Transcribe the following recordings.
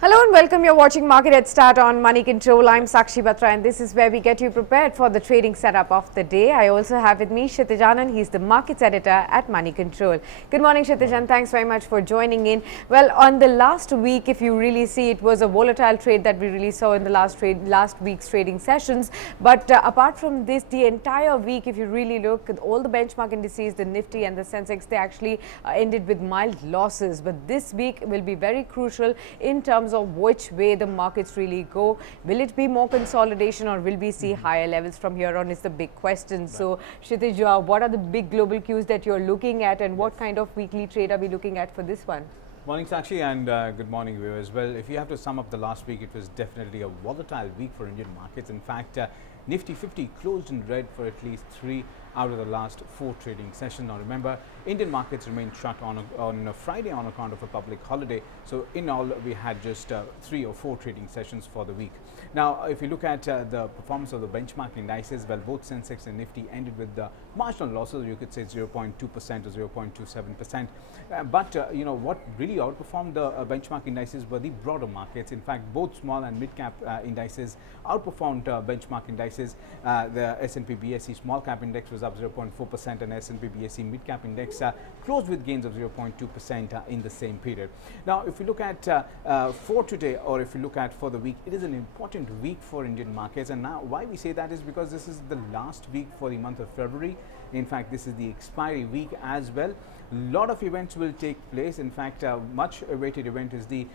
Hello and welcome. You're watching Market Headstart on Moneycontrol. I'm Sakshi Batra and this is where we get you prepared for the trading setup of the day. I also have with me Kshitij Anand. He's the markets editor at Moneycontrol. Good morning, Kshitij, and thanks very much for joining in. Well, on the last week, if you really see, it was a volatile trade that we really saw in the last week's trading sessions. But apart from this, the entire week, if you really look at all the benchmark indices, the Nifty and the Sensex, they actually ended with mild losses. But this week will be very crucial in terms of which way the markets really go. Will it be more consolidation or will we see higher levels from here on is the big question. Right. So Kshitij, what are the big global cues that you're looking at and what kind of weekly trade are we looking at for this one? Morning Sakshi and good morning viewers. Well, if you have to sum up the last week, it was definitely a volatile week for Indian markets. In fact, Nifty 50 closed in red for at least 3 out of the last 4 trading sessions. Now remember, Indian markets remained shut on a Friday on account of a public holiday. So in all, we had just 3 or 4 trading sessions for the week. Now, if you look at the performance of the benchmark indices, well, both Sensex and Nifty ended with the marginal losses. You could say 0.2% or 0.27%. But you know what really outperformed the benchmark indices were the broader markets. In fact, both small and mid-cap indices outperformed benchmark indices. The S&P BSE small cap index was up 0.4% and S&P BSE mid-cap index closed with gains of 0.2% in the same period. Now, if you look at for today or if you look at for the week, it is an important week for Indian markets. And now why we say that is because this is the last week for the month of February. In fact, this is the expiry week as well. A lot of events will take place. In fact, much awaited event is the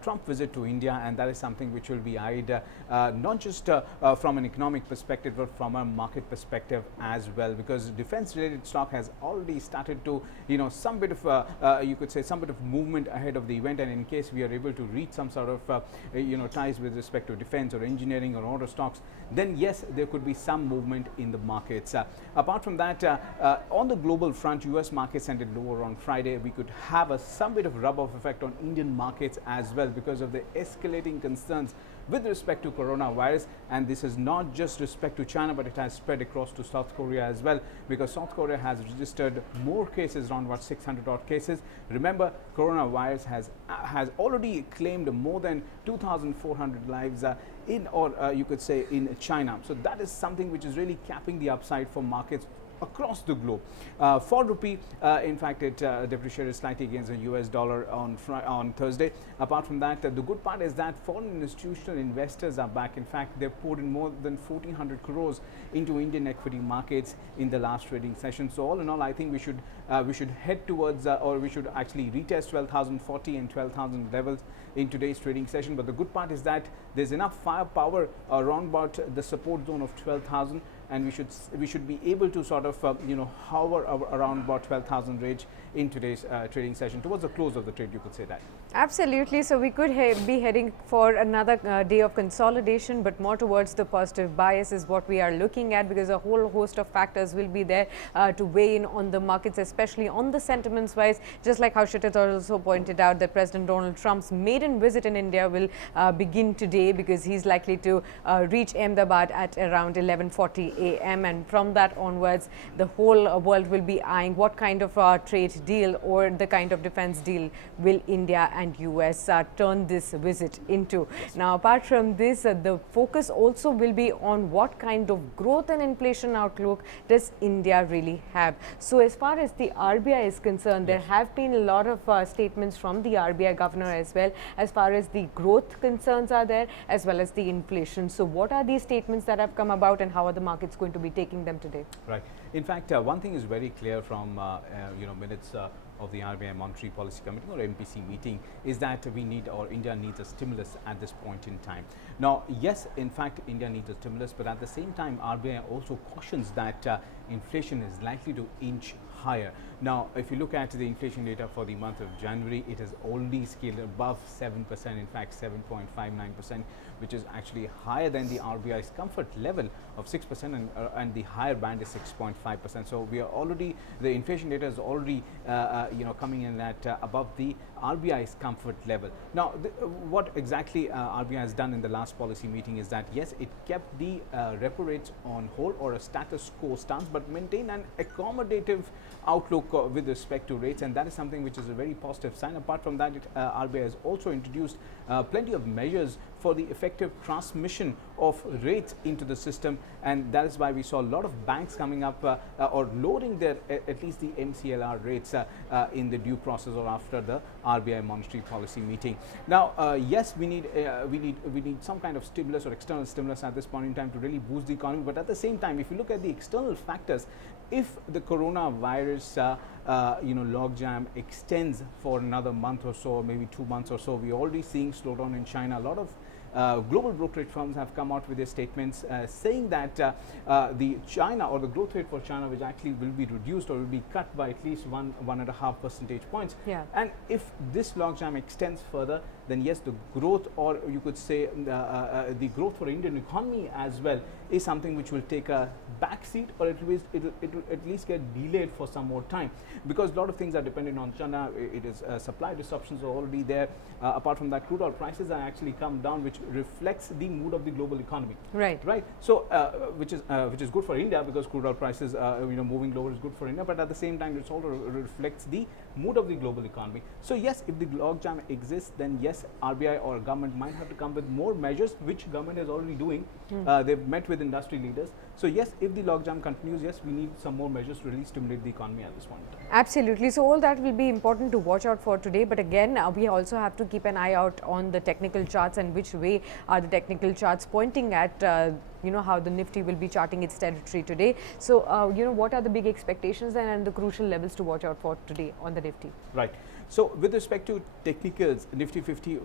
Trump visit to India, and that is something which will be eyed not just from an economic perspective but from a market perspective as well, because defense related stock has already started to, you know, some bit of you could say some bit of movement ahead of the event. And in case we are able to reach some sort of you know, ties with respect to defense or engineering or auto stocks, then yes, there could be some movement in the markets. Apart from that, on the global front, US markets ended lower on Friday. We could have some bit of rub-off effect on Indian markets as well because of the escalating concerns with respect to coronavirus. And this is not just respect to China, but it has spread across to South Korea as well, because South Korea has registered more cases, around what 600 odd cases. Remember, coronavirus has already claimed more than 2,400 lives in, or you could say, in China. So that is something which is really capping the upside for markets across the globe. For rupee, in fact, it depreciated slightly against the US dollar on Thursday. Apart from that, the good part is that foreign institutional investors are back. In fact, they've poured in more than 1,400 crores into Indian equity markets in the last trading session. So all in all, I think we should head towards or we should actually retest 12,040 and 12,000 levels in today's trading session. But the good part is that there's enough firepower around about the support zone of 12,000. And we should be able to sort of you know, hover around about 12,000 range in today's trading session towards the close of the trade. You could say that. Absolutely. So we could be heading for another day of consolidation, but more towards the positive bias is what we are looking at, because a whole host of factors will be there to weigh in on the markets, especially on the sentiments wise. Just like how Kshitij also pointed out, that President Donald Trump's maiden visit in India will begin today, because he's likely to reach Ahmedabad at around 11:40 a.m. and from that onwards, the whole world will be eyeing what kind of trade deal or the kind of defense deal will India and US turn this visit into. Now, apart from this, the focus also will be on what kind of growth and inflation outlook does India really have. So as far as the RBI is concerned, there have been a lot of statements from the RBI governor as well, as far as the growth concerns are there, as well as the inflation. So what are these statements that have come about and how are the markets going to be taking them today? Right. In fact, one thing is very clear from you know, minutes of the RBI Monetary Policy Committee or MPC meeting, is that we need, or India needs, a stimulus at this point in time. Now, yes, in fact, India needs a stimulus, but at the same time, RBI also cautions that inflation is likely to inch higher. Now, if you look at the inflation data for the month of January, it has already scaled above 7%, in fact 7.59%, which is actually higher than the RBI's comfort level of 6%, and the higher band is 6.5%. So we are already, the inflation data is already you know, coming in at above the RBI's comfort level. Now, what exactly RBI has done in the last policy meeting is that, yes, it kept the repo rates on hold or a status quo stance, but maintained an accommodative outlook with respect to rates, and that is something which is a very positive sign. Apart from that, RBI has also introduced plenty of measures for the effective transmission of rates into the system, and that is why we saw a lot of banks coming up or lowering their at least the MCLR rates in the due process or after the RBI monetary policy meeting. Now, yes, we need some kind of stimulus or external stimulus at this point in time to really boost the economy. But at the same time, if you look at the external factors, if the coronavirus logjam extends for another month or so, or maybe 2 months or so, we're already seeing slowdown in China. A lot of global brokerage firms have come out with their statements saying that the China or the growth rate for China, which actually will be reduced or will be cut by at least 1.5 percentage points. Yeah. And if this logjam extends further, then yes, the growth, or you could say the growth for Indian economy as well, is something which will take a back seat, or it will at least get delayed for some more time, because a lot of things are dependent on China. It is supply disruptions are already there. Apart from that, crude oil prices are actually come down, which reflects the mood of the global economy. Right. So, which is good for India, because crude oil prices, moving lower is good for India. But at the same time, it also reflects the mood of the global economy. So yes, if the logjam exists, then yes, RBI or government might have to come with more measures, which government is already doing. They've met with industry leaders. So yes, if the logjam continues, yes, we need some more measures to really stimulate the economy at this point in time. Absolutely. So all that will be important to watch out for today. But again, we also have to keep an eye out on the technical charts and which way are the technical charts pointing at how the Nifty will be charting its territory today. So, what are the big expectations and the crucial levels to watch out for today on the Nifty? Right. So, with respect to technicals, Nifty 50,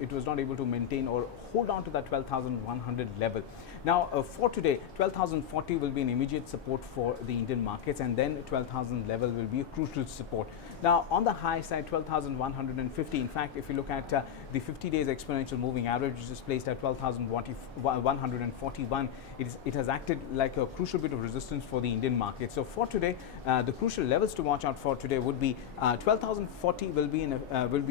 it was not able to maintain or hold on to that 12,100 level. Now, for today, 12,040 will be an immediate support for the Indian markets, and then 12,000 level will be a crucial support. Now, on the high side, 12,150. In fact, if you look at the 50 days exponential moving average, which is placed at 12,141, it has acted like a crucial bit of resistance for the Indian market. So, for today, the crucial levels to watch out for today would be 12,040 will be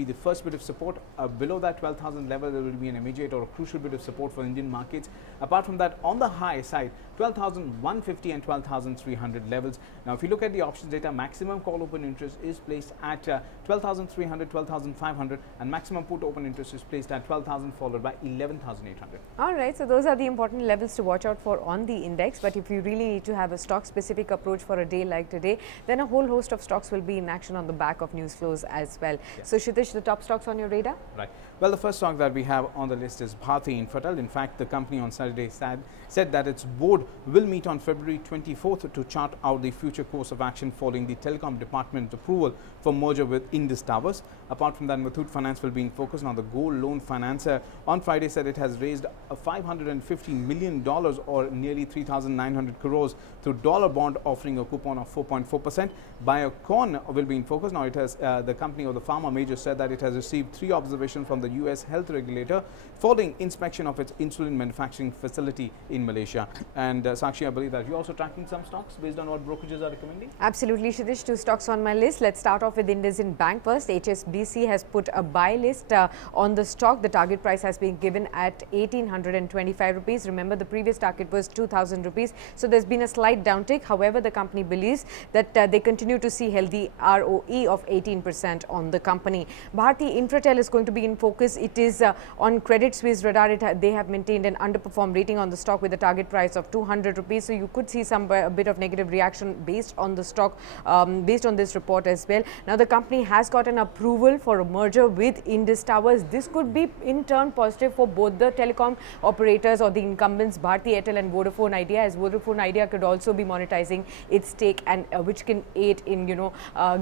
the first bit of support. Below that 12,000 level, there will be an immediate or a crucial bit of support for Indian markets. Apart from that, on the high side, 12,150 and 12,300 levels. Now, if you look at the options data, maximum call open interest is placed at 12,300, 12,500, and maximum put open interest is placed at 12,000, followed by 11,800. All right, so those are the important levels to watch out for on the index. But if you really need to have a stock specific approach for a day like today, then a whole host of stocks will be in action on the back of news flows as well. Yes. So, Kshitish, the top stocks on your radar? Right. Well, the first stock that we have on the list is Bharti Infratel. In fact, the company on Saturday said that its board will meet on February 24th to chart out the future course of action following the telecom department approval for merger with Indus Towers. Apart from that, Muthoot Finance will be in focus. Now, the gold loan financer on Friday said it has raised $550 million or nearly 3,900 crores through dollar bond offering a coupon of 4.4%. Biocon will be in focus. Now, it has the company or the pharma major said that it has received 3 observations from the US health regulator following inspection of its insulin manufacturing facility in Malaysia. And Sakshi, I believe that you're also tracking some stocks based on what brokerages are recommending? Absolutely, Kshitish. 2 stocks on my list. Let's start off with IndusInd Bank first. HSBC has put a buy list on the stock. The target price has been given at 1,825 rupees. Remember, the previous target was 2,000 rupees. So there's been a slight downtick. However, the company believes that they continue to see healthy ROE of 18% on the company. Bharti Infratel is going to be in focus. It is on Credit Suisse radar. They have maintained an underperform rating on the stock with a target price of 200 rupees. So you could see a bit of negative reaction based on the stock, based on this report as well. Now, the company has got an approval for a merger with Indus Towers. This could be in turn positive for both the telecom operators or the incumbents, Bharti Airtel and Vodafone Idea, as Vodafone Idea could also be monetizing its stake, and which can aid in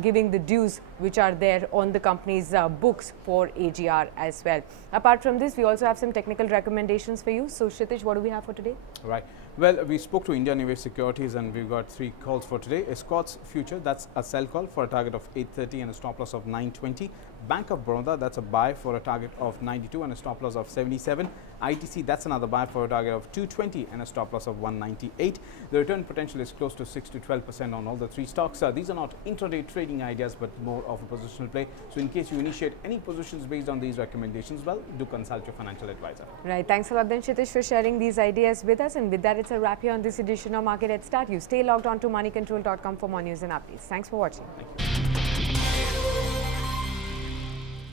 giving the dues which are there on the company's books for AGR as well. Apart from this, we also have some technical recommendations for you. So, Kshitish, what do we have for today? Right. Well, we spoke to India Nivesh Securities and we've got 3 calls for today. Escorts Future, that's a sell call for a target of 830 and a stop loss of 920. Bank of Baroda, that's a buy for a target of 92 and a stop loss of 77. ITC, that's another buy for a target of 220 and a stop loss of 198. The return potential is close to 6 to 12% on all the 3 stocks. These are not intraday trading ideas but more of a positional play. So in case you initiate any positions based on these recommendations, well, do consult your financial advisor. Right. Thanks a lot then, Kshitish, for sharing these ideas with us. And with that, it's a wrap here on this edition of Market Headstart. You stay logged on to moneycontrol.com for more news and updates. Thanks for watching. Thank you.